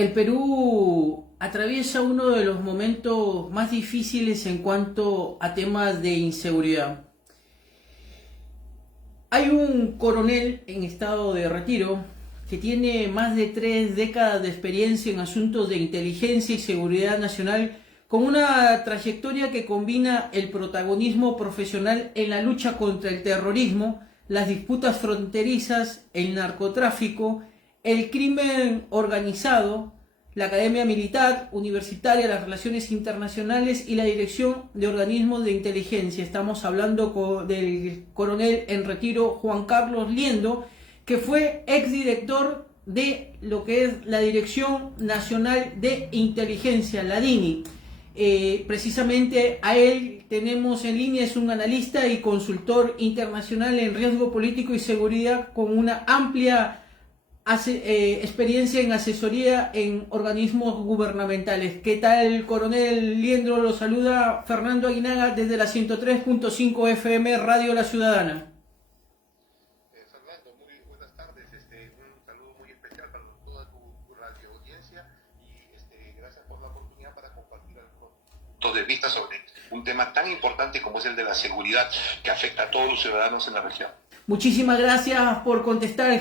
El Perú atraviesa uno de los momentos más difíciles en cuanto a temas de inseguridad. Hay un coronel en estado de retiro que tiene más de 3 décadas de experiencia en asuntos de inteligencia y seguridad nacional, con una trayectoria que combina el protagonismo profesional en la lucha contra el terrorismo, las disputas fronterizas, el narcotráfico, el crimen organizado, la Academia Militar, Universitaria, las Relaciones Internacionales y la Dirección de Organismos de Inteligencia. Estamos hablando del coronel en retiro Juan Carlos Liendo, que fue exdirector de lo que es la Dirección Nacional de Inteligencia, la DINI. Precisamente a él tenemos en línea, es un analista y consultor internacional en riesgo político y seguridad con una amplia experiencia en asesoría en organismos gubernamentales. ¿Qué tal, coronel Liendo? Lo saluda Fernando Aguinaga desde la 103.5 FM Radio La Ciudadana. Fernando, muy buenas tardes. Un saludo muy especial para toda tu radio audiencia y gracias por la oportunidad para compartir algunos puntos de vista sobre un tema tan importante como es el de la seguridad que afecta a todos los ciudadanos en la región. Muchísimas gracias por contestar,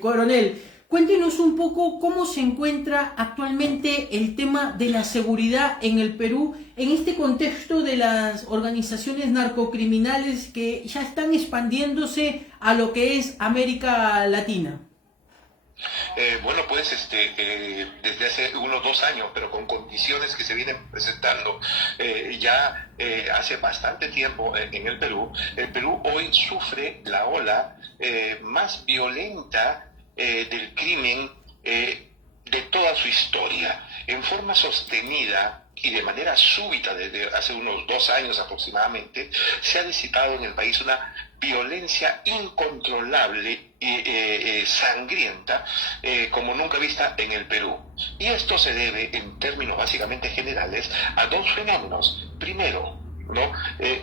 coronel. Cuéntenos un poco cómo se encuentra actualmente el tema de la seguridad en el Perú en este contexto de las organizaciones narcocriminales que ya están expandiéndose a lo que es América Latina. Desde hace unos 2 años, pero con condiciones que se vienen presentando hace bastante tiempo en el Perú hoy sufre la ola más violenta del crimen de toda su historia, en forma sostenida y de manera súbita desde hace unos 2 años aproximadamente. Se ha disipado en el país una violencia incontrolable y sangrienta como nunca vista en el Perú. Y esto se debe, en términos básicamente generales, a dos fenómenos. Primero,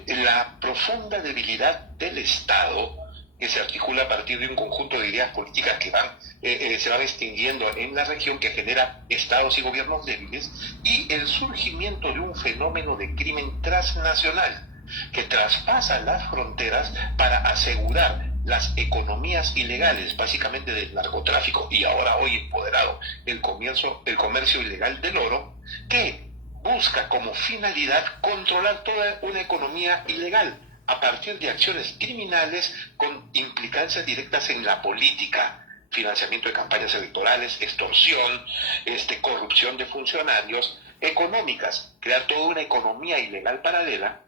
la profunda debilidad del Estado, que se articula a partir de un conjunto de ideas políticas que se van extinguiendo en la región, que genera estados y gobiernos débiles, y el surgimiento de un fenómeno de crimen transnacional que traspasa las fronteras para asegurar las economías ilegales, básicamente del narcotráfico, y ahora hoy empoderado el comercio ilegal del oro, que busca como finalidad controlar toda una economía ilegal a partir de acciones criminales con implicancias directas en la política: financiamiento de campañas electorales, extorsión, corrupción de funcionarios, económicas, crear toda una economía ilegal paralela,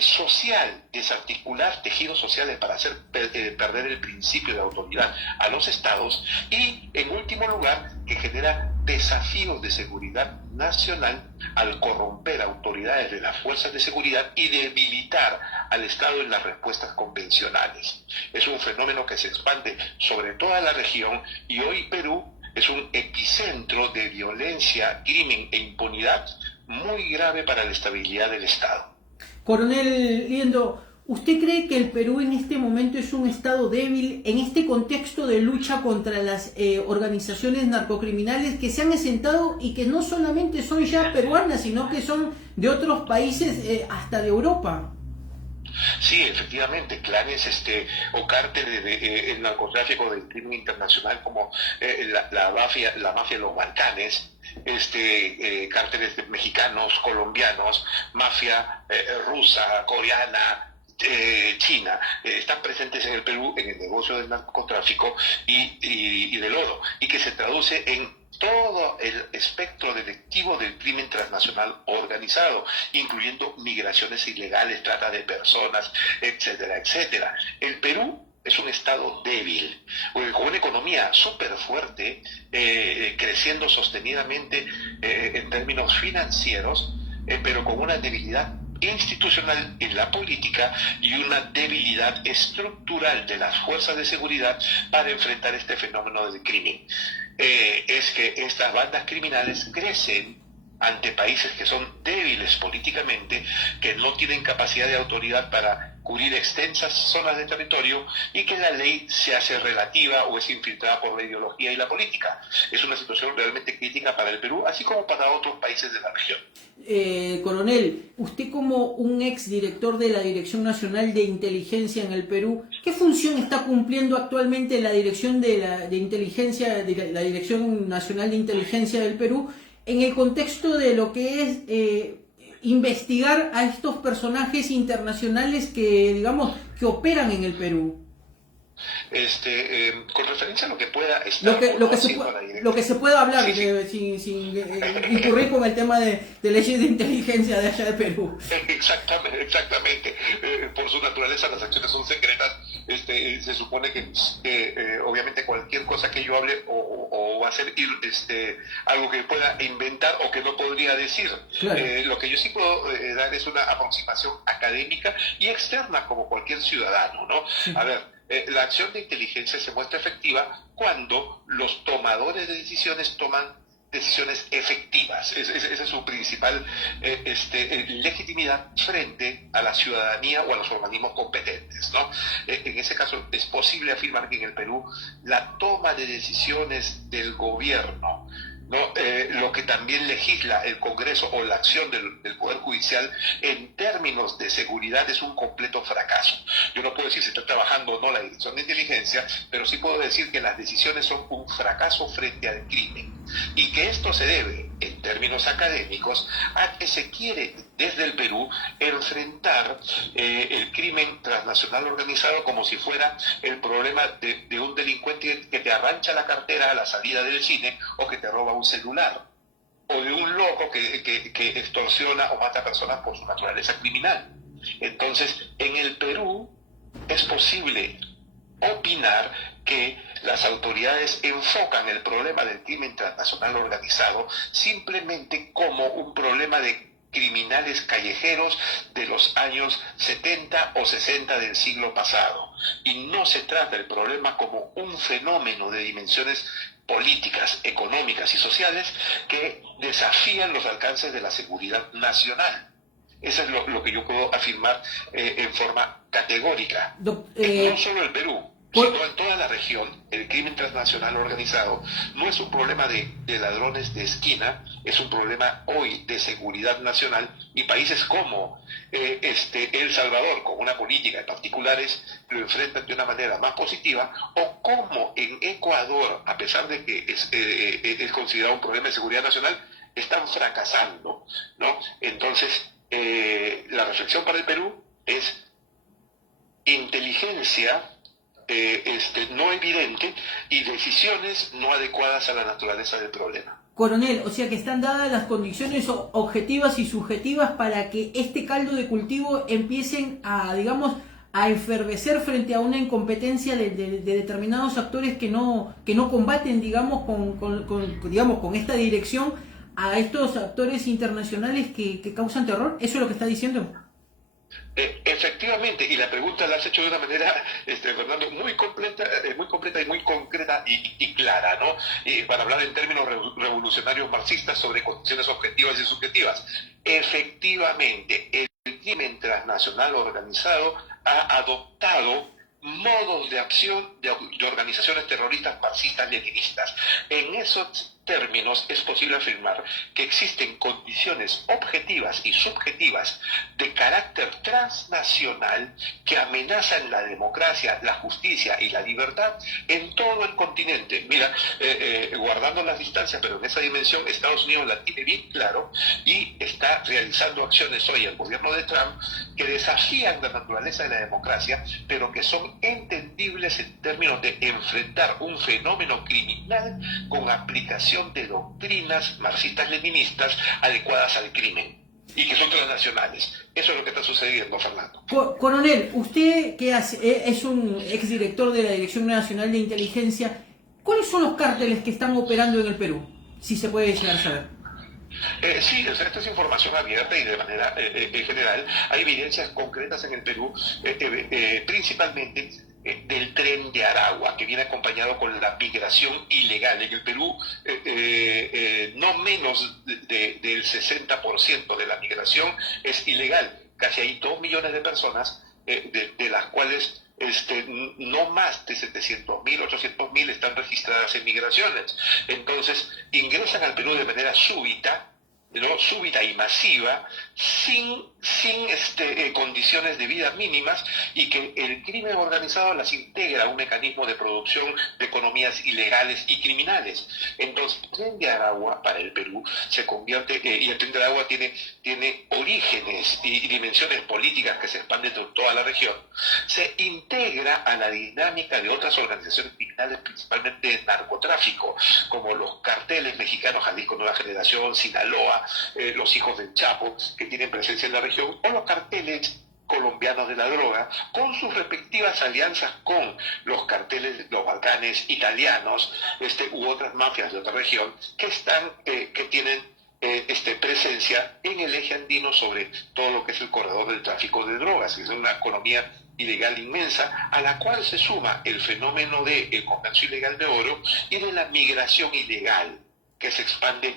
social, desarticular tejidos sociales para hacer perder el principio de autoridad a los estados, y en último lugar, que genera desafíos de seguridad nacional al corromper autoridades de las fuerzas de seguridad y debilitar al Estado en las respuestas convencionales. Es un fenómeno que se expande sobre toda la región, y hoy Perú es un epicentro de violencia, crimen e impunidad muy grave para la estabilidad del Estado. Coronel Liendo, ¿usted cree que el Perú en este momento es un estado débil en este contexto de lucha contra las organizaciones narcocriminales que se han asentado y que no solamente son ya peruanas, sino que son de otros países, hasta de Europa? Sí, efectivamente, clanes o cárteles del narcotráfico, del crimen internacional, como la mafia de los Balcanes, cárteles mexicanos, colombianos, mafia rusa, coreana, China, están presentes en el Perú en el negocio del narcotráfico y del oro, y que se traduce en todo el espectro delictivo del crimen transnacional organizado, incluyendo migraciones ilegales, trata de personas, etcétera, etcétera. El Perú es un estado débil, con una economía súper fuerte, creciendo sostenidamente en términos financieros, pero con una debilidad institucional en la política y una debilidad estructural de las fuerzas de seguridad para enfrentar este fenómeno del crimen. Es que estas bandas criminales crecen ante países que son débiles políticamente, que no tienen capacidad de autoridad para cubrir extensas zonas de territorio y que la ley se hace relativa o es infiltrada por la ideología y la política. Es una situación realmente crítica para el Perú, así como para otros países de la región. Coronel, usted como un ex director de la Dirección Nacional de Inteligencia en el Perú, ¿qué función está cumpliendo actualmente la Dirección de Inteligencia, de la Dirección Nacional de Inteligencia del Perú, en el contexto de lo que es investigar a estos personajes internacionales que, digamos, que operan en el Perú? Con referencia a lo que pueda estar lo que se pueda hablar, sí, sin incurrir con el tema de leyes de inteligencia de allá de Perú. Exactamente. Por su naturaleza las acciones son secretas. Se supone que obviamente cualquier cosa que yo hable o va a ser algo que pueda inventar o que no podría decir. Claro. Lo que yo sí puedo dar es una aproximación académica y externa como cualquier ciudadano, ¿no? Sí. A ver, la acción de inteligencia se muestra efectiva cuando los tomadores de decisiones toman decisiones efectivas. Esa es su principal legitimidad frente a la ciudadanía o a los organismos competentes, ¿no? En ese caso es posible afirmar que en el Perú la toma de decisiones del gobierno, ¿no? Lo que también legisla el Congreso o la acción del Poder Judicial en términos de seguridad es un completo fracaso. Yo no puedo decir si está trabajando o no la Dirección de Inteligencia, pero sí puedo decir que las decisiones son un fracaso frente al crimen y que esto se debe, en términos académicos, a que se quiere desde el Perú enfrentar el crimen transnacional organizado como si fuera el problema de un delincuente que te arrancha la cartera a la salida del cine o que te roba un celular, o de un loco que extorsiona o mata a personas por su naturaleza criminal. Entonces, en el Perú es posible opinar que las autoridades enfocan el problema del crimen transnacional organizado simplemente como un problema de criminales callejeros de los años 70 o 60 del siglo pasado. Y no se trata del problema como un fenómeno de dimensiones políticas, económicas y sociales que desafían los alcances de la seguridad nacional. Eso es lo que yo puedo afirmar en forma categórica. No solo el Perú, sino en toda la región, el crimen transnacional organizado no es un problema de ladrones de esquina, es un problema hoy de seguridad nacional, y países como El Salvador, con una política de particulares, lo enfrentan de una manera más positiva, o como en Ecuador, a pesar de que es considerado un problema de seguridad nacional, están fracasando, ¿no? Entonces, la reflexión para el Perú es inteligencia no evidente y decisiones no adecuadas a la naturaleza del problema. Coronel, o sea que están dadas las condiciones objetivas y subjetivas para que este caldo de cultivo empiecen a, digamos, a efervecer frente a una incompetencia de determinados actores que no combaten, digamos, con esta dirección a estos actores internacionales que causan terror. ¿Eso es lo que está diciendo? Efectivamente, y la pregunta la has hecho de una manera, Fernando, muy completa y muy concreta y clara, ¿no? Para hablar en términos revolucionarios marxistas sobre condiciones objetivas y subjetivas. Efectivamente, el crimen transnacional organizado ha adoptado modos de acción de organizaciones terroristas marxistas-leninistas. En esos términos es posible afirmar que existen condiciones objetivas y subjetivas de carácter transnacional que amenazan la democracia, la justicia y la libertad en todo el continente. Mira, guardando las distancias, pero en esa dimensión Estados Unidos la tiene bien claro y está realizando acciones hoy el gobierno de Trump que desafían la naturaleza de la democracia, pero que son entendibles en términos de enfrentar un fenómeno criminal con aplicación de doctrinas marxistas-leninistas adecuadas al crimen y que son transnacionales. Eso es lo que está sucediendo, Fernando. Coronel, usted que es un exdirector de la Dirección Nacional de Inteligencia, ¿cuáles son los cárteles que están operando en el Perú? Si se puede llegar a saber. Sí, o sea, esto es información abierta y de manera general. Hay evidencias concretas en el Perú, principalmente del tren de Aragua, que viene acompañado con la migración ilegal. En el Perú, no menos del 60% de la migración es ilegal. Casi hay 2 millones de personas de las cuales no más de 700.000, 800.000 están registradas en migraciones. Entonces, ingresan al Perú de manera súbita, ¿no? Súbita y masiva, sin condiciones de vida mínimas, y que el crimen organizado las integra a un mecanismo de producción de economías ilegales y criminales. Entonces, el Tren de Aragua para el Perú se convierte, y el Tren de Aragua tiene orígenes y dimensiones políticas que se expanden por toda la región, se integra a la dinámica de otras organizaciones criminales, principalmente de narcotráfico, como los carteles mexicanos Jalisco Nueva Generación, Sinaloa, los hijos del Chapo, que tienen presencia en la región, o los carteles colombianos de la droga, con sus respectivas alianzas con los carteles de los Balcanes italianos, u otras mafias de otra región, que tienen presencia en el eje andino sobre todo lo que es el corredor del tráfico de drogas, que es una economía ilegal inmensa, a la cual se suma el fenómeno del comercio ilegal de oro y de la migración ilegal que se expande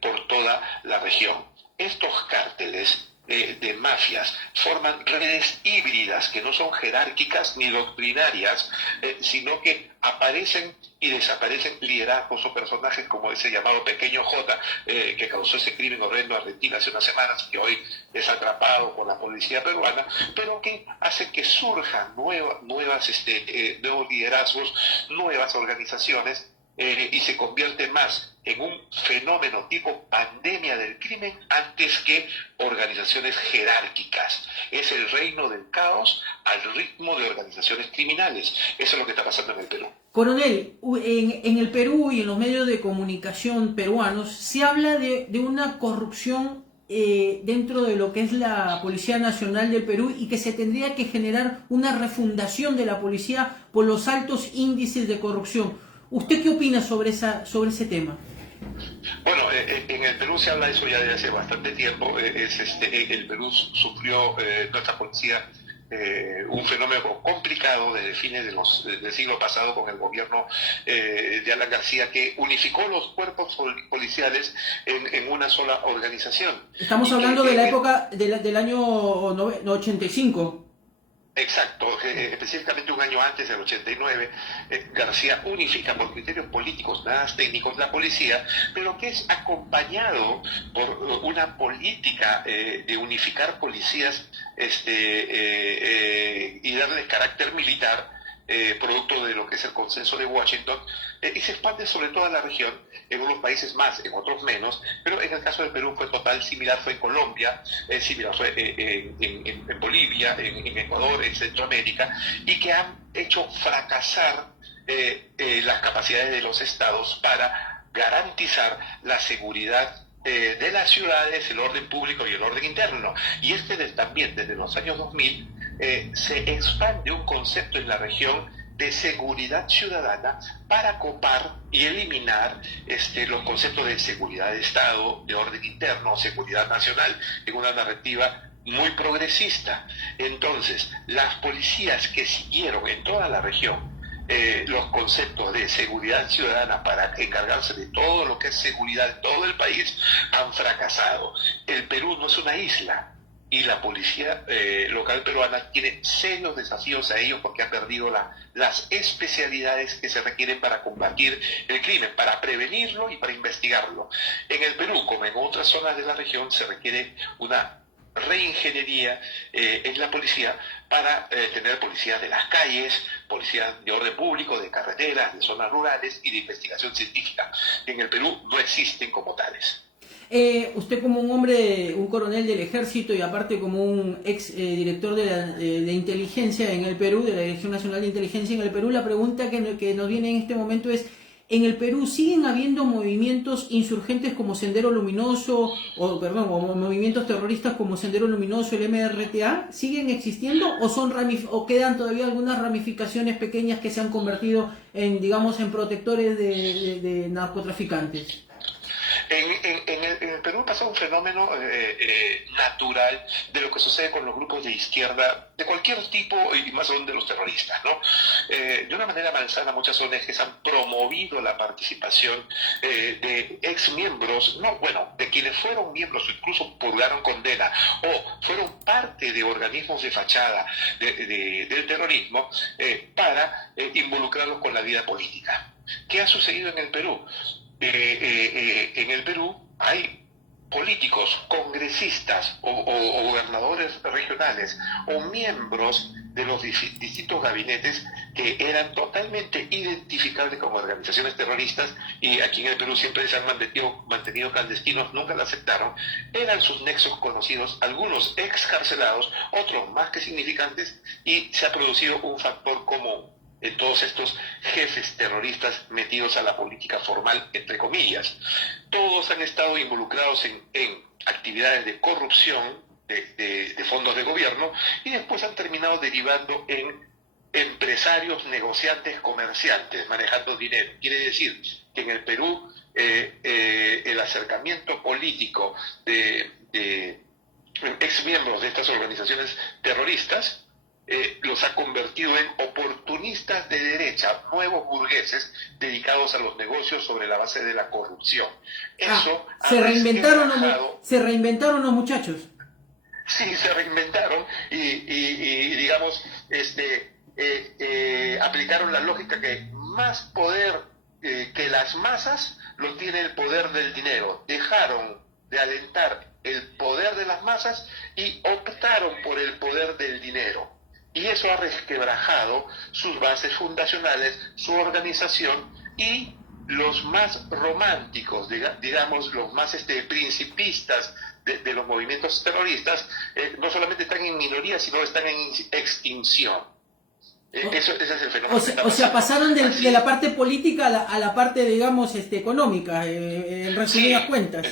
por toda la región. Estos cárteles de mafias forman redes híbridas que no son jerárquicas ni doctrinarias, sino que aparecen y desaparecen liderazgos o personajes como ese llamado Pequeño J, que causó ese crimen horrendo en Argentina hace unas semanas, que hoy es atrapado por la policía peruana, pero que hace que surjan nuevos liderazgos, nuevas organizaciones, y se convierte más en un fenómeno tipo pandemia del crimen antes que organizaciones jerárquicas. Es el reino del caos al ritmo de organizaciones criminales. Eso es lo que está pasando en el Perú. Coronel, en el Perú y en los medios de comunicación peruanos se habla de una corrupción dentro de lo que es la Policía Nacional del Perú, y que se tendría que generar una refundación de la policía por los altos índices de corrupción. ¿Usted qué opina sobre ese tema? Bueno, en el Perú se habla de eso ya desde hace bastante tiempo. El Perú sufrió, nuestra policía, un fenómeno complicado desde fines del siglo pasado con el gobierno de Alan García, que unificó los cuerpos policiales en una sola organización. Estamos hablando de la época del año 85. Exacto, específicamente un año antes, del 89, García unifica por criterios políticos, nada técnicos, la policía, pero que es acompañado por una política de unificar policías y darles carácter militar, producto de lo que es el consenso de Washington, y se expande sobre toda la región, en unos países más, en otros menos, pero en el caso del Perú fue total, similar fue en Colombia, similar fue en Bolivia, en Ecuador, en Centroamérica, y que han hecho fracasar las capacidades de los estados para garantizar la seguridad de las ciudades, el orden público y el orden interno. Y también desde los años 2000 se expande un concepto en la región de seguridad ciudadana para copar y eliminar los conceptos de seguridad de Estado, de orden interno, seguridad nacional, en una narrativa muy progresista. Entonces, las policías que siguieron en toda la región los conceptos de seguridad ciudadana para encargarse de todo lo que es seguridad en todo el país han fracasado. El Perú no es una isla, y la policía local peruana tiene serios desafíos a ellos, porque ha perdido las especialidades que se requieren para combatir el crimen, para prevenirlo y para investigarlo. En el Perú, como en otras zonas de la región, se requiere una reingeniería en la policía para tener policías de las calles, policías de orden público, de carreteras, de zonas rurales y de investigación científica. En el Perú no existen como tales. Usted, como un hombre, un coronel del ejército y aparte como un ex director de inteligencia en el Perú, de la Dirección Nacional de Inteligencia en el Perú, la pregunta que nos viene en este momento es: ¿en el Perú siguen habiendo movimientos insurgentes como Sendero Luminoso, o movimientos terroristas como Sendero Luminoso, el MRTA? ¿Siguen existiendo o quedan todavía algunas ramificaciones pequeñas que se han convertido en, digamos, en protectores de narcotraficantes? En el Perú pasa un fenómeno natural de lo que sucede con los grupos de izquierda de cualquier tipo y más aún de los terroristas, ¿no? De una manera malsana muchas ONGs han promovido la participación de exmiembros, no, bueno, de quienes fueron miembros o incluso purgaron condena o fueron parte de organismos de fachada del terrorismo para involucrarlos con la vida política. ¿Qué ha sucedido en el Perú? En el Perú hay políticos, congresistas o gobernadores regionales o miembros de los distintos gabinetes que eran totalmente identificables como organizaciones terroristas y aquí en el Perú siempre se han mantenido clandestinos, nunca la aceptaron, eran sus nexos conocidos, algunos excarcelados, otros más que significantes, y se ha producido un factor común en todos estos jefes terroristas metidos a la política formal, entre comillas. Todos han estado involucrados en actividades de corrupción de fondos de gobierno y después han terminado derivando en empresarios, negociantes, comerciantes, manejando dinero. Quiere decir que en el Perú el acercamiento político de exmiembros de estas organizaciones terroristas los ha convertido en oportunistas de derecha, nuevos burgueses dedicados a los negocios sobre la base de la corrupción. Eso se reinventaron los muchachos. Sí, se reinventaron y digamos, aplicaron la lógica que más poder que las masas lo tiene el poder del dinero. Dejaron de alentar el poder de las masas y optaron por el poder del dinero. Y eso ha resquebrajado sus bases fundacionales, su organización, y los más románticos, digamos, los más principistas de los movimientos terroristas, no solamente están en minoría, sino están en extinción. Ese es el fenómeno. O sea, pasaron de la parte política a la parte, digamos, económica, en resumidas cuentas.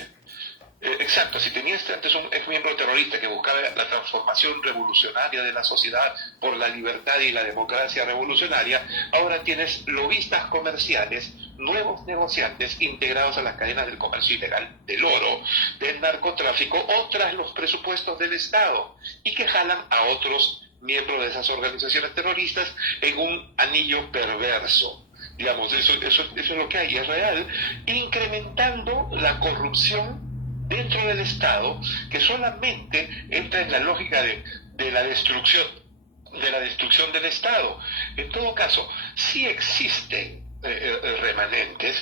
Exacto, si tenías antes un ex miembro terrorista que buscaba la transformación revolucionaria de la sociedad por la libertad y la democracia revolucionaria, ahora tienes lobistas comerciales, nuevos negociantes integrados a las cadenas del comercio ilegal, del oro, del narcotráfico o tras los presupuestos del Estado y que jalan a otros miembros de esas organizaciones terroristas en un anillo perverso. Digamos, eso es lo que hay, es real, incrementando la corrupción dentro del Estado, que solamente entra en la lógica de la destrucción del Estado. En todo caso, sí existen remanentes,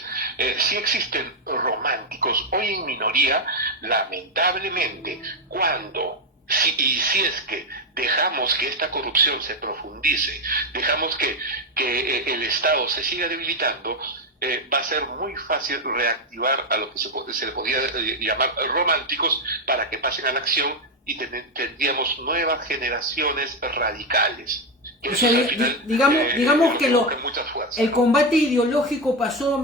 sí existen románticos, hoy en minoría, lamentablemente, si es que dejamos que esta corrupción se profundice, dejamos que el Estado se siga debilitando, va a ser muy fácil reactivar a lo que se le podría llamar románticos para que pasen a la acción y tendríamos nuevas generaciones radicales. O sea, digamos que el combate ideológico pasó,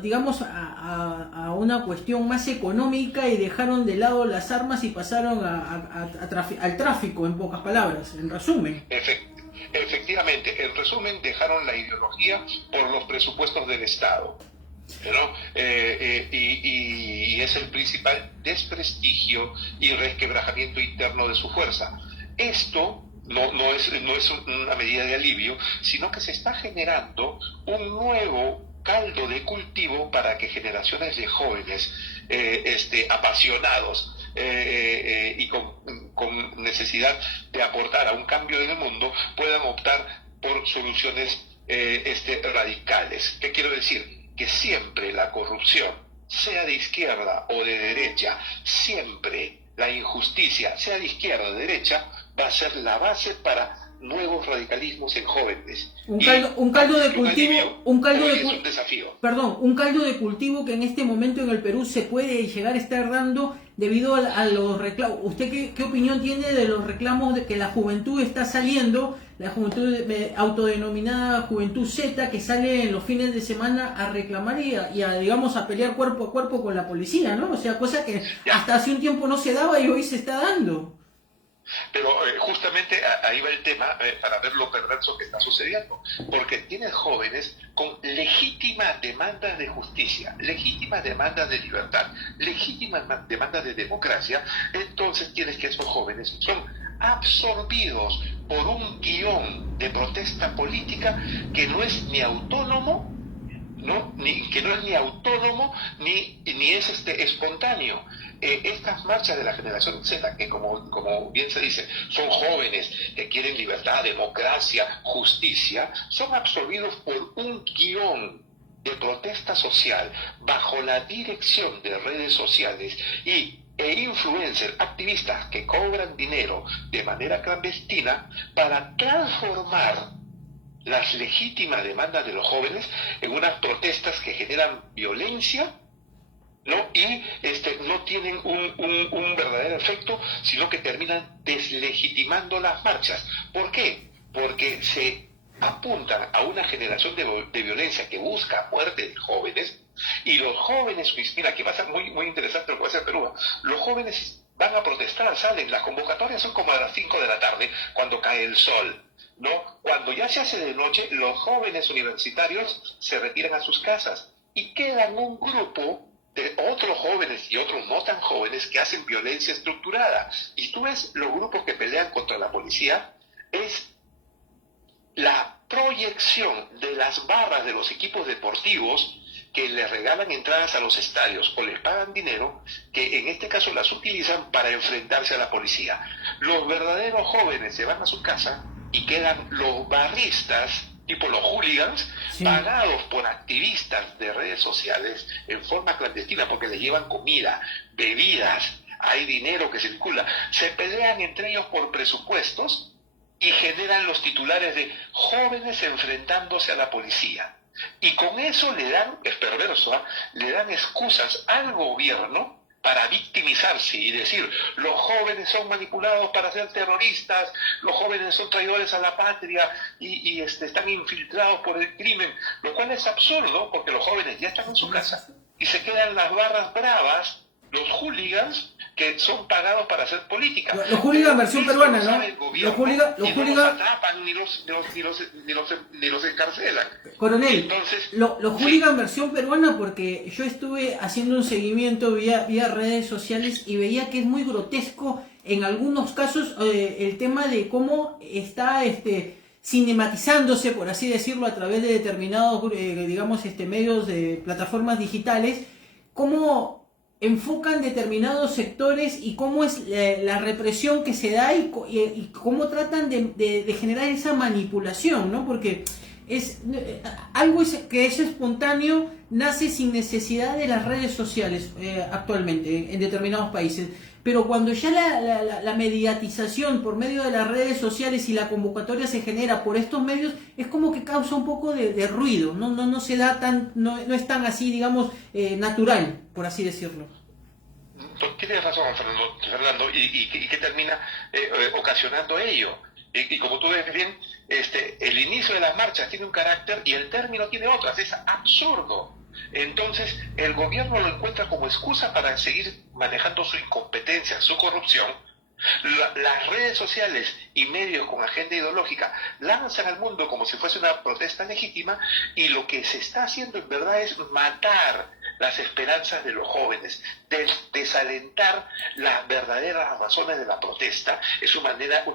digamos, a una cuestión más económica y dejaron de lado las armas y pasaron al tráfico, en pocas palabras, en resumen. Efectivamente, en resumen, dejaron la ideología por los presupuestos del Estado, ¿no? Y es el principal desprestigio y resquebrajamiento interno de su fuerza. Esto no es una medida de alivio, sino que se está generando un nuevo caldo de cultivo para que generaciones de jóvenes apasionados y con necesidad de aportar a un cambio en el mundo puedan optar por soluciones radicales. ¿Qué quiero decir? Que siempre la corrupción, sea de izquierda o de derecha, siempre la injusticia, sea de izquierda o de derecha, va a ser la base para nuevos radicalismos en jóvenes. Un caldo de cultivo que en este momento en el Perú se puede llegar a estar dando debido a los reclamos. ¿Usted qué opinión tiene de los reclamos de que la juventud está saliendo, la juventud autodenominada Juventud Z, que sale en los fines de semana a reclamar digamos, a pelear cuerpo a cuerpo con la policía, ¿no? O sea, cosa que hasta hace un tiempo no se daba y hoy se está dando. Pero justamente ahí va el tema para ver lo perverso que está sucediendo, porque tienes jóvenes con legítimas demandas de justicia, legítimas demandas de libertad, legítimas demandas de democracia. Entonces tienes que esos jóvenes son absorbidos por un guión de protesta política que no es ni autónomo, ¿no? Que no es ni autónomo ni es espontáneo. Estas marchas de la generación Z, que como bien se dice, son jóvenes que quieren libertad, democracia, justicia, son absorbidos por un guión de protesta social bajo la dirección de redes sociales e influencers, activistas que cobran dinero de manera clandestina para transformar las legítimas demandas de los jóvenes en unas protestas que generan violencia, ¿no? Y no tienen un verdadero efecto, sino que terminan deslegitimando las marchas. ¿Por qué? Porque se apuntan a una generación de violencia que busca muerte de jóvenes, y los jóvenes, pues, mira, aquí va a ser muy, muy interesante lo que va a hacer Perú. Los jóvenes van a protestar, salen, las convocatorias son como a las 5 de la tarde, cuando cae el sol, ¿no? Cuando ya se hace de noche, los jóvenes universitarios se retiran a sus casas y quedan un grupo de otros jóvenes y otros no tan jóvenes que hacen violencia estructurada. Y tú ves los grupos que pelean contra la policía, es la proyección de las barras de los equipos deportivos que les regalan entradas a los estadios o les pagan dinero, que en este caso las utilizan para enfrentarse a la policía. Los verdaderos jóvenes se van a su casa y quedan los barristas, tipo los hooligans, sí, pagados por activistas de redes sociales en forma clandestina, porque les llevan comida, bebidas, hay dinero que circula, se pelean entre ellos por presupuestos y generan los titulares de jóvenes enfrentándose a la policía. Y con eso le dan, es perverso, le dan excusas al gobierno para victimizarse y decir, los jóvenes son manipulados para ser terroristas, los jóvenes son traidores a la patria y están infiltrados por el crimen, lo cual es absurdo porque los jóvenes ya están en su casa y se quedan las barras bravas, los hooligans, que son pagados para hacer política. Los hooligans versión peruana, ¿no? Los hooligans no los atrapan ni los encarcelan. Coronel, los hooligans versión peruana, porque yo estuve haciendo un seguimiento vía redes sociales y veía que es muy grotesco en algunos casos el tema de cómo está cinematizándose, por así decirlo, a través de determinados medios de plataformas digitales, cómo enfocan determinados sectores y cómo es la represión que se da y cómo tratan de generar esa manipulación, ¿no? Porque es algo que es espontáneo, nace sin necesidad de las redes sociales actualmente en determinados países. Pero cuando ya la mediatización por medio de las redes sociales y la convocatoria se genera por estos medios, es como que causa un poco de ruido, no se da no es tan así, digamos, natural, por así decirlo. Tienes razón, Fernando, y que termina ocasionando ello. Y como tú ves bien, el inicio de las marchas tiene un carácter y el término tiene otras, es absurdo. Entonces, el gobierno lo encuentra como excusa para seguir manejando su incompetencia, su corrupción. Las redes sociales y medios con agenda ideológica lanzan al mundo como si fuese una protesta legítima, y lo que se está haciendo en verdad es matar las esperanzas de los jóvenes, desalentar las verdaderas razones de la protesta. Es una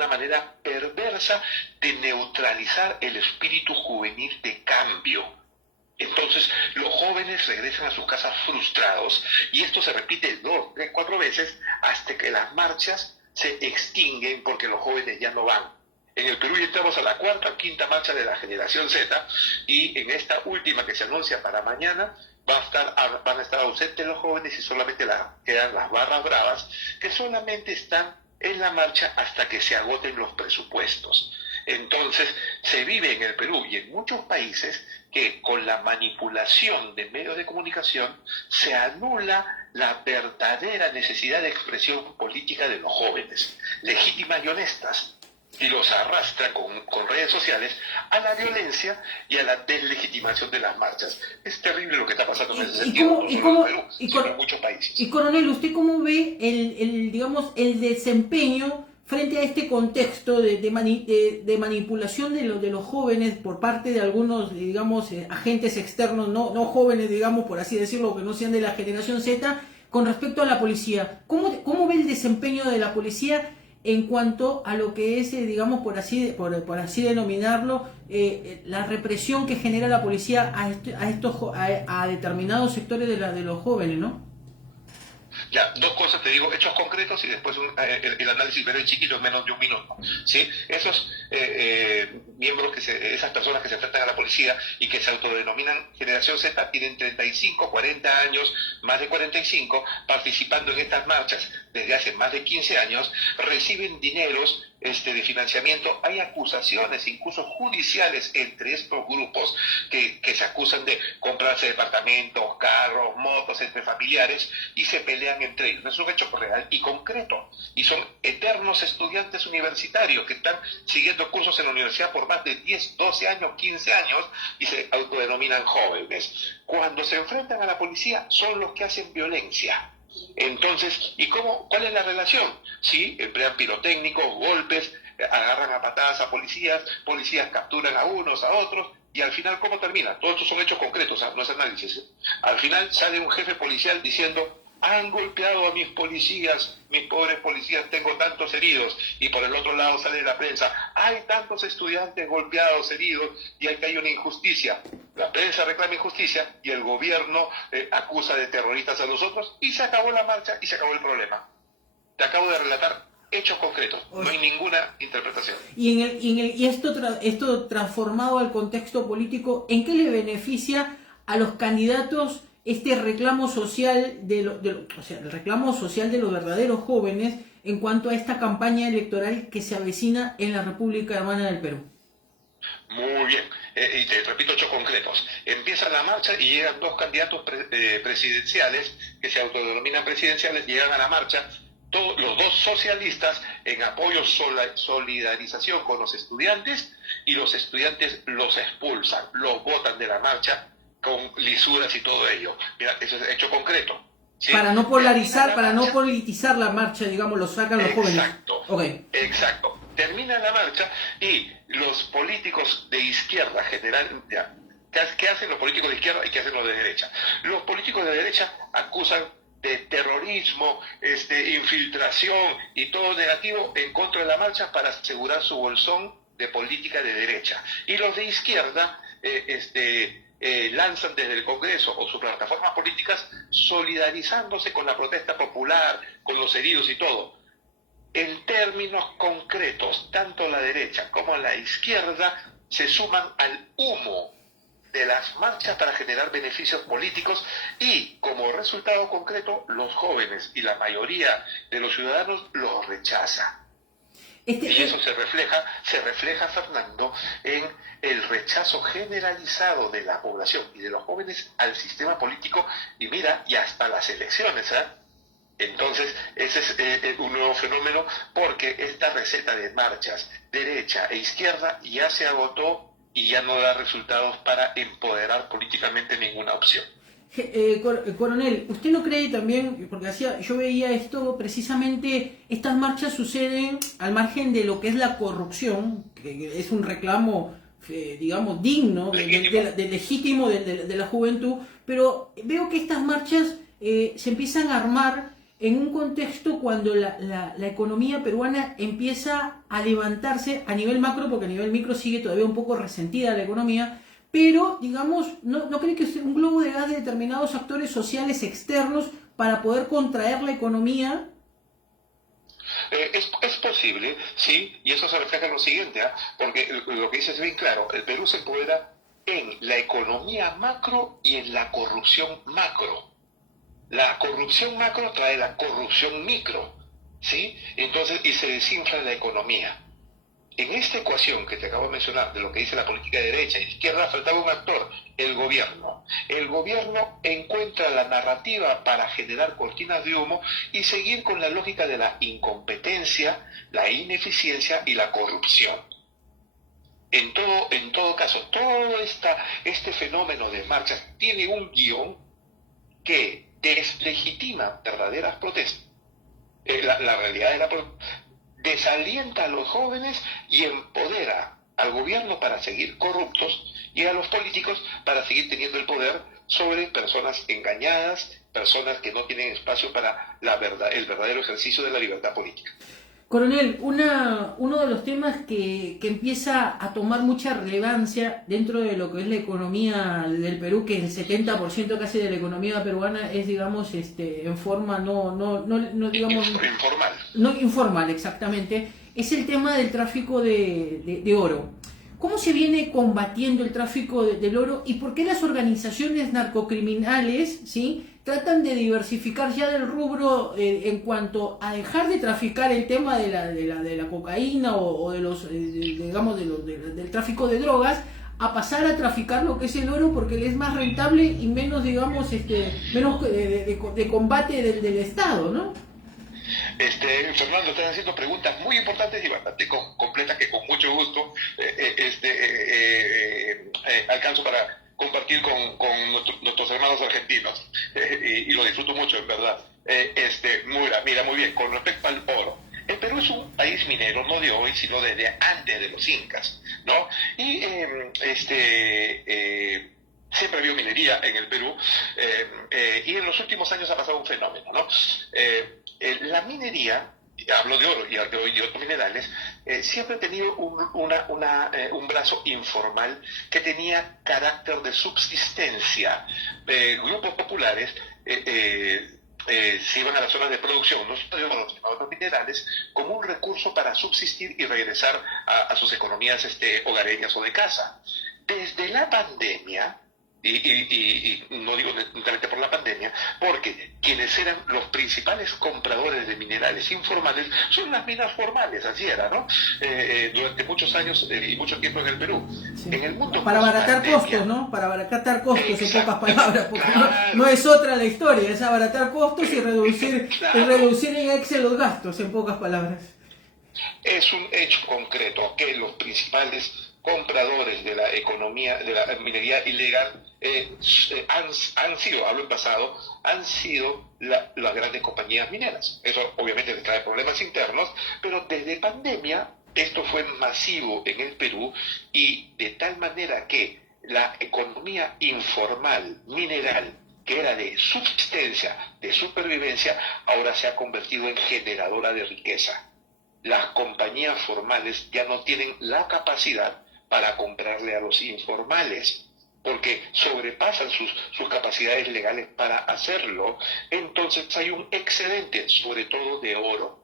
manera perversa de neutralizar el espíritu juvenil de cambio. Entonces los jóvenes regresan a sus casas frustrados, y esto se repite 2, 3, 4 veces hasta que las marchas se extinguen porque los jóvenes ya no van. En el Perú ya entramos a la 4ª o 5ª marcha de la generación Z, y en esta última que se anuncia para mañana van a estar ausentes los jóvenes y solamente quedan las barras bravas, que solamente están en la marcha hasta que se agoten los presupuestos. Entonces se vive en el Perú y en muchos países que con la manipulación de medios de comunicación se anula la verdadera necesidad de expresión política de los jóvenes, legítimas y honestas, y los arrastra con redes sociales a la violencia y a la deslegitimación de las marchas. Es terrible lo que está pasando en ese sentido, no solo en Perú, sino en muchos países. Y coronel, ¿usted cómo ve el desempeño frente a este contexto de manipulación de los jóvenes por parte de algunos, digamos, agentes externos, no jóvenes, digamos, por así decirlo, que no sean de la generación Z, con respecto a la policía? ¿Cómo ve el desempeño de la policía en cuanto a lo que es, digamos, por así denominarlo, la represión que genera la policía a determinados sectores de los jóvenes, ¿no? Ya, dos cosas te digo, hechos concretos y después el análisis breve chiquito en menos de un minuto. ¿Sí? Esos miembros, esas personas que se enfrentan a la policía y que se autodenominan Generación Z, tienen 35, 40 años, más de 45, participando en estas marchas desde hace más de 15 años, reciben dineros de financiamiento. Hay acusaciones, incluso judiciales, entre estos grupos que se acusan de comprarse departamentos, carros, motos entre familiares y se pelean entre ellos. Es un hecho real y concreto. Y son eternos estudiantes universitarios que están siguiendo cursos en la universidad por más de 10, 12 años, 15 años y se autodenominan jóvenes. Cuando se enfrentan a la policía son los que hacen violencia. Entonces, ¿cuál es la relación? Sí, emplean pirotécnicos, golpes, agarran a patadas a policías capturan a unos, a otros, y al final, ¿cómo termina? Todos estos son hechos concretos, no es análisis. Al final sale un jefe policial diciendo: han golpeado a mis policías, mis pobres policías, tengo tantos heridos. Y por el otro lado sale la prensa: hay tantos estudiantes golpeados, heridos, y hay que hay una injusticia. La prensa reclama injusticia y el gobierno acusa de terroristas a los otros, y se acabó la marcha y se acabó el problema. Te acabo de relatar hechos concretos, no hay ninguna interpretación. Y esto transformado al contexto político, ¿en qué le beneficia a los candidatos este reclamo social el reclamo social de los verdaderos jóvenes en cuanto a esta campaña electoral que se avecina en la República Hermana del Perú? Muy bien, y te repito hechos concretos. Empieza la marcha y llegan dos candidatos presidenciales que se autodenominan presidenciales, llegan a la marcha. Los dos socialistas en apoyo, solidarización con los estudiantes, y los estudiantes los expulsan, los botan de la marcha con lisuras y todo ello. Mira, eso es hecho concreto. ¿Sí? Para no politizar la marcha, digamos, lo sacan los jóvenes. Exacto, okay. Exacto. Termina la marcha y los políticos de izquierda general, ¿qué hacen los políticos de izquierda y qué hacen los de derecha? Los políticos de derecha acusan de terrorismo, infiltración y todo negativo en contra de la marcha para asegurar su bolsón de política de derecha. Y los de izquierda lanzan desde el Congreso o sus plataformas políticas solidarizándose con la protesta popular, con los heridos y todo. En términos concretos, tanto la derecha como la izquierda se suman al humo de las marchas para generar beneficios políticos, y como resultado concreto los jóvenes y la mayoría de los ciudadanos los rechazan. Y eso se refleja, Fernando, en el rechazo generalizado de la población y de los jóvenes al sistema político, y mira, y hasta las elecciones, ¿eh? Entonces, ese es un nuevo fenómeno, porque esta receta de marchas derecha e izquierda ya se agotó y ya no da resultados para empoderar políticamente ninguna opción. Coronel, ¿usted no cree también, porque yo veía esto, precisamente estas marchas suceden al margen de lo que es la corrupción, que es un reclamo, digamos, digno, legítimo de la juventud, pero veo que estas marchas se empiezan a armar en un contexto cuando la economía peruana empieza a levantarse a nivel macro, porque a nivel micro sigue todavía un poco resentida la economía, pero, digamos, ¿no cree que es un globo de gas de determinados actores sociales externos para poder contraer la economía? Es posible, sí, y eso se refleja en lo siguiente, porque lo que dices es bien claro: el Perú se empodera en la economía macro y en la corrupción macro. La corrupción macro trae la corrupción micro, ¿sí? Entonces, y se desinfla la economía. En esta ecuación que te acabo de mencionar, de lo que dice la política de derecha y de izquierda, faltaba un actor: el gobierno. El gobierno encuentra la narrativa para generar cortinas de humo y seguir con la lógica de la incompetencia, la ineficiencia y la corrupción. En todo caso, todo este fenómeno de marchas tiene un guión que deslegitima verdaderas protestas, la realidad de desalienta a los jóvenes y empodera al gobierno para seguir corruptos y a los políticos para seguir teniendo el poder sobre personas engañadas, personas que no tienen espacio para el verdadero ejercicio de la libertad política. Coronel, uno de los temas que empieza a tomar mucha relevancia dentro de lo que es la economía del Perú, que el 70% casi de la economía peruana es, digamos, en forma no digamos... Informal. No informal, exactamente, es el tema del tráfico de oro. ¿Cómo se viene combatiendo el tráfico del oro y por qué las organizaciones narcocriminales, ¿sí?, tratan de diversificar ya del rubro en cuanto a dejar de traficar el tema de la cocaína o de los digamos del tráfico de drogas, a pasar a traficar lo que es el oro porque le es más rentable y menos, digamos, menos de combate del Estado, ¿no? Fernando, estás haciendo preguntas muy importantes y bastante completas que con mucho gusto alcanzo para compartir con nuestros hermanos argentinos y lo disfruto mucho, en verdad. Mira, muy bien, con respecto al oro. El Perú es un país minero, no de hoy, sino desde antes de los incas, ¿no? Y siempre ha habido minería en el Perú y en los últimos años ha pasado un fenómeno, ¿no? La minería, hablo de oro y otros minerales, siempre ha tenido un brazo informal que tenía carácter de subsistencia. Grupos populares se iban a las zonas de producción, a otros minerales, como un recurso para subsistir y regresar a sus economías hogareñas o de casa. Desde la pandemia, y no digo netamente por la pandemia, porque quienes eran los principales compradores de minerales informales son las minas formales, así era, ¿no? Durante muchos años y mucho tiempo en el Perú. Sí. En el mundo para abaratar costos, ¿no? Para abaratar costos, en pocas palabras, porque no es otra la historia, es abaratar costos y reducir en Excel los gastos, en pocas palabras. Es un hecho concreto que los principales compradores de la economía, de la minería ilegal, han sido, hablo en pasado, han sido las grandes compañías mineras. Eso obviamente les trae problemas internos, pero desde pandemia esto fue masivo en el Perú y de tal manera que la economía informal mineral, que era de subsistencia, de supervivencia, ahora se ha convertido en generadora de riqueza. Las compañías formales ya no tienen la capacidad para comprarle a los informales, porque sobrepasan sus capacidades legales para hacerlo. Entonces hay un excedente, sobre todo de oro.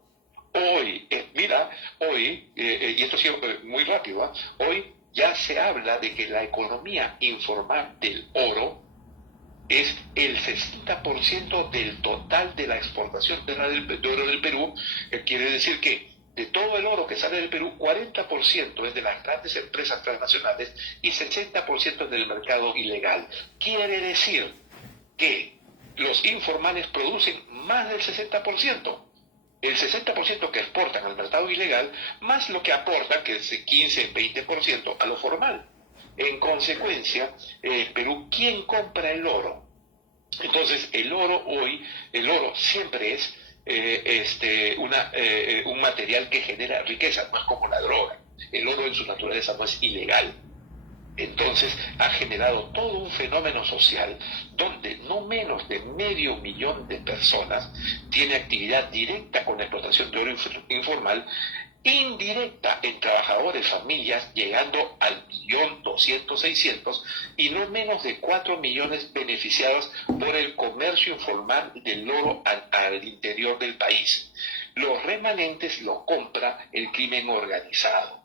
Hoy, y esto ha sido muy rápido, ¿eh? Hoy ya se habla de que la economía informal del oro es el 60% del total de la exportación de oro del Perú. Quiere decir que de todo el oro que sale del Perú, 40% es de las grandes empresas transnacionales y 60% es del mercado ilegal. Quiere decir que los informales producen más del 60%. El 60% que exportan al mercado ilegal, más lo que aportan, que es 15-20% a lo formal. En consecuencia, Perú, ¿quién compra el oro? Entonces, el oro siempre es un material que genera riqueza, no es como la droga. El oro en su naturaleza no es ilegal. Entonces ha generado todo un fenómeno social donde no menos de 500.000 de personas tiene actividad directa con la explotación de oro informal, indirecta en trabajadores, familias, llegando al 1.200.000, y no menos de 4 millones beneficiados por el comercio informal del oro al interior del país. Los remanentes los compra el crimen organizado.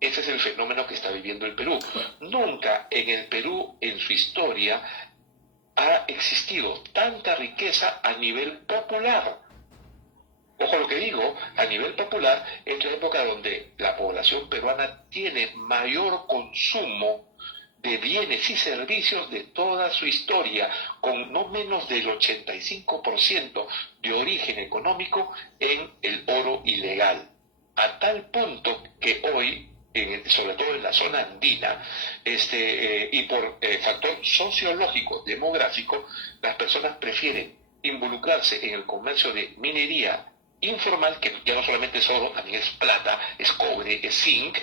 Ese es el fenómeno que está viviendo el Perú. Nunca en el Perú, en su historia, ha existido tanta riqueza a nivel popular. Ojo a lo que digo, a nivel popular, es la época donde la población peruana tiene mayor consumo de bienes y servicios de toda su historia, con no menos del 85% de origen económico en el oro ilegal. A tal punto que hoy, sobre todo en la zona andina, y por factor sociológico, demográfico, las personas prefieren involucrarse en el comercio de minería informal, que ya no solamente es oro, también es plata, es cobre, es zinc,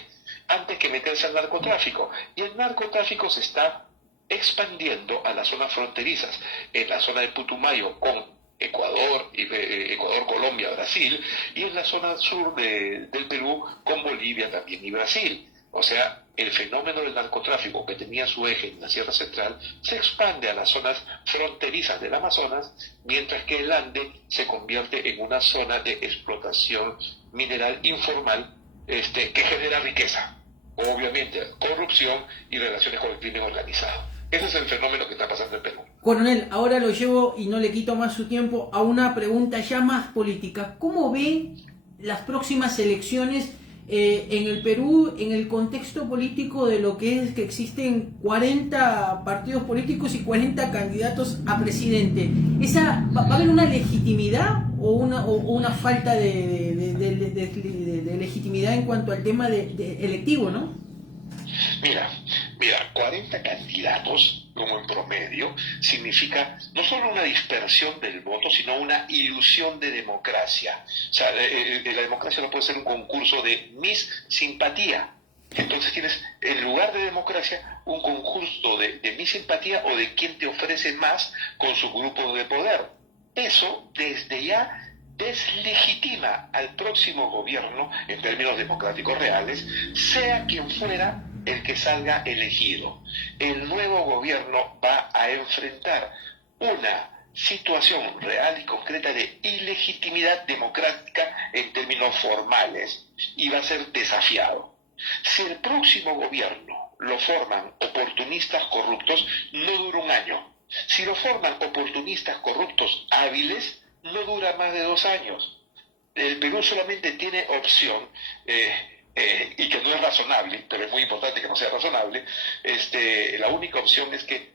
antes que meterse al narcotráfico. Y el narcotráfico se está expandiendo a las zonas fronterizas, en la zona de Putumayo con Ecuador, Ecuador, Colombia, Brasil, y en la zona sur del Perú con Bolivia también y Brasil. O sea, el fenómeno del narcotráfico, que tenía su eje en la Sierra Central, se expande a las zonas fronterizas del Amazonas, mientras que el Ande se convierte en una zona de explotación mineral informal, que genera riqueza, obviamente corrupción y relaciones con el crimen organizado. Ese es el fenómeno que está pasando en Perú. Coronel, ahora lo llevo y no le quito más su tiempo a una pregunta ya más política. ¿Cómo ve las próximas elecciones en el Perú en el contexto político de lo que es que existen 40 partidos políticos y 40 candidatos a presidente? ¿Va a haber una legitimidad o una falta de legitimidad en cuanto al tema de electivo, no? Mira, 40 candidatos como en promedio significa no solo una dispersión del voto, sino una ilusión de democracia. O sea, la democracia no puede ser un concurso de Miss Simpatía. Entonces tienes, en lugar de democracia, un concurso de Miss Simpatía o de quién te ofrece más con su grupo de poder. Eso, desde ya, deslegitima al próximo gobierno en términos democráticos reales, sea quien fuera el que salga elegido. El nuevo gobierno va a enfrentar una situación real y concreta de ilegitimidad democrática en términos formales y va a ser desafiado. Si el próximo gobierno lo forman oportunistas corruptos, no dura un año. Si lo forman oportunistas corruptos hábiles, no dura más de 2 años. El Perú solamente tiene opción, y que no es razonable, pero es muy importante que no sea razonable, la única opción es que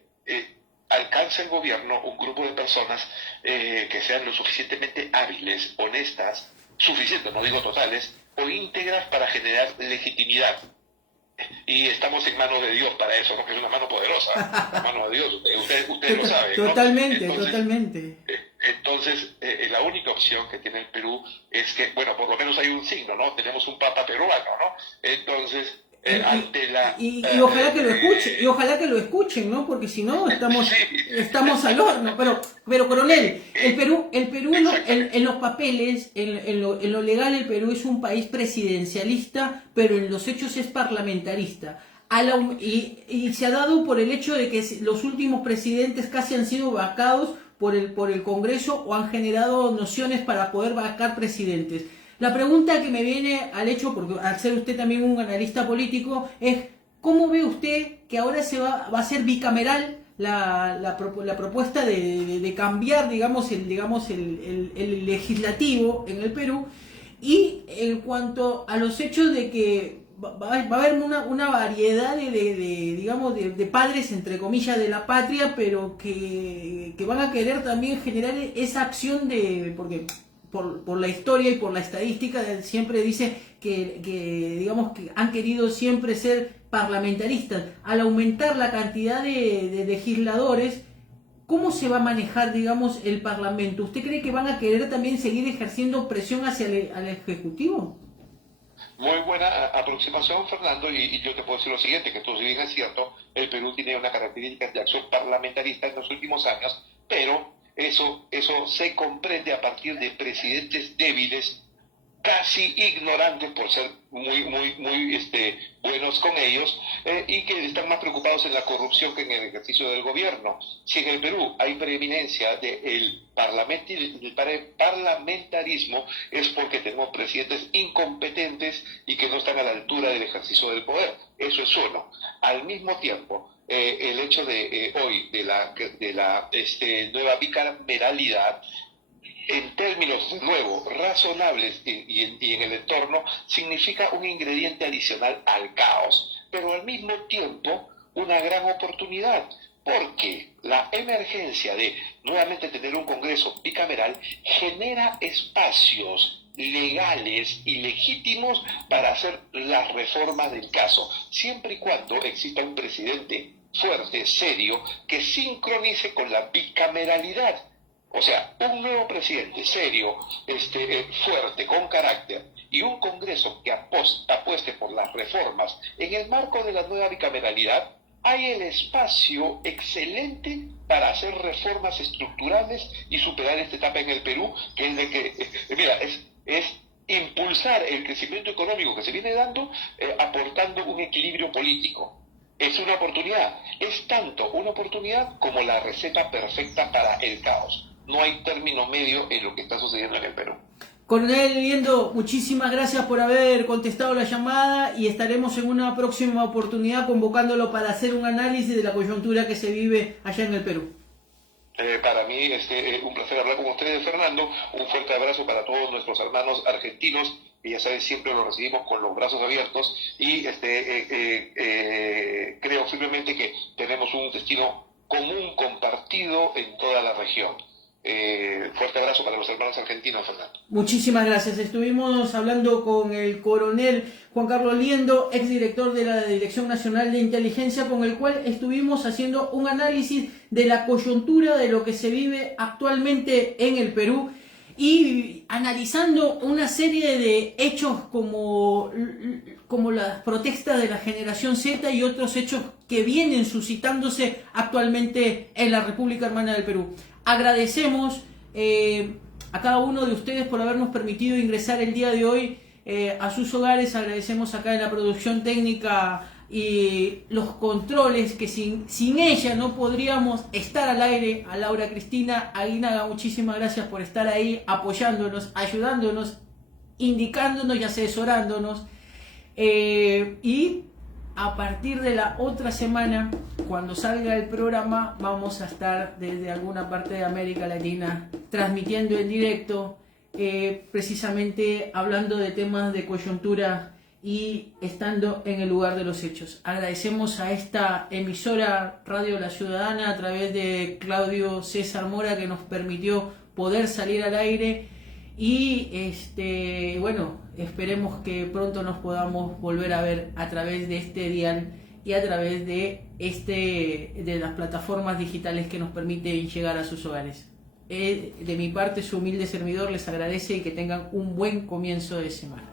alcance el gobierno un grupo de personas que sean lo suficientemente hábiles, honestas, suficientes, no digo totales, o íntegras para generar legitimidad. Y estamos en manos de Dios para eso, ¿no? Que es una mano poderosa, la mano de Dios, usted lo sabe, ¿no? Totalmente, totalmente. Entonces, la única opción que tiene el Perú es que, bueno, por lo menos hay un signo, ¿no? Tenemos un papa peruano, ¿no? Entonces, ante la... Y ojalá que lo escuchen, y ojalá que lo escuchen, ¿no? Porque si no, estamos al horno. Pero coronel, el Perú en los papeles, en lo legal, el Perú es un país presidencialista, pero en los hechos es parlamentarista. Y se ha dado por el hecho de que los últimos presidentes casi han sido vacados por el Congreso o han generado nociones para poder vacar presidentes. La pregunta que me viene al hecho, porque al ser usted también un analista político, es ¿cómo ve usted que ahora va a ser bicameral la propuesta de cambiar, digamos, el legislativo en el Perú? Y en cuanto a los hechos de que va a haber una variedad digamos, de padres, entre comillas, de la patria, pero que van a querer también generar esa acción porque por la historia y por la estadística siempre dice que digamos que han querido siempre ser parlamentaristas. Al aumentar la cantidad de legisladores, ¿cómo se va a manejar, digamos, el Parlamento? ¿Usted cree que van a querer también seguir ejerciendo presión hacia el Ejecutivo? Muy buena aproximación, Fernando, y yo te puedo decir lo siguiente, que tú si bien es cierto, el Perú tiene una característica de acción parlamentarista en los últimos años, pero eso se comprende a partir de presidentes débiles, casi ignorantes por ser muy buenos con ellos, y que están más preocupados en la corrupción que en el ejercicio del gobierno. Si en el Perú hay preeminencia del parlamentarismo, es porque tenemos presidentes incompetentes y que no están a la altura del ejercicio del poder. Eso es uno. Al mismo tiempo, el hecho de hoy de la nueva bicameralidad, en términos, de nuevo, razonables y en el entorno, significa un ingrediente adicional al caos, pero al mismo tiempo una gran oportunidad, porque la emergencia de nuevamente tener un Congreso bicameral genera espacios legales y legítimos para hacer las reformas del caso, siempre y cuando exista un presidente fuerte, serio, que sincronice con la bicameralidad. O sea, un nuevo presidente serio, fuerte, con carácter, y un Congreso que apueste por las reformas en el marco de la nueva bicameralidad, hay el espacio excelente para hacer reformas estructurales y superar esta etapa en el Perú, que es de que, mira, es impulsar el crecimiento económico que se viene dando, aportando un equilibrio político. Es una oportunidad, es tanto una oportunidad como la receta perfecta para el caos. No hay término medio en lo que está sucediendo en el Perú. Coronel Liendo, muchísimas gracias por haber contestado la llamada y estaremos en una próxima oportunidad convocándolo para hacer un análisis de la coyuntura que se vive allá en el Perú. Para mí es un placer hablar con ustedes, Fernando. Un fuerte abrazo para todos nuestros hermanos argentinos, que ya sabes, siempre los recibimos con los brazos abiertos y creo firmemente que tenemos un destino común, compartido en toda la región. Fuerte abrazo para los hermanos argentinos, Fernando. Muchísimas gracias. Estuvimos hablando con el coronel Juan Carlos Liendo, exdirector de la Dirección Nacional de Inteligencia, con el cual estuvimos haciendo un análisis de la coyuntura de lo que se vive actualmente en el Perú y analizando una serie de hechos como las protestas de la generación Z y otros hechos que vienen suscitándose actualmente en la República Hermana del Perú. Agradecemos a cada uno de ustedes por habernos permitido ingresar el día de hoy a sus hogares. Agradecemos acá en la producción técnica y los controles, que sin ella no podríamos estar al aire. A Laura Cristina Aguinaga, muchísimas gracias por estar ahí apoyándonos, ayudándonos, indicándonos y asesorándonos. Y a partir de la otra semana, cuando salga el programa, vamos a estar desde alguna parte de América Latina transmitiendo en directo, precisamente hablando de temas de coyuntura y estando en el lugar de los hechos. Agradecemos a esta emisora Radio La Ciudadana a través de Claudio César Mora, que nos permitió poder salir al aire. Y bueno, esperemos que pronto nos podamos volver a ver a través de este dial y a través de las plataformas digitales que nos permiten llegar a sus hogares. De mi parte, su humilde servidor les agradece y que tengan un buen comienzo de semana.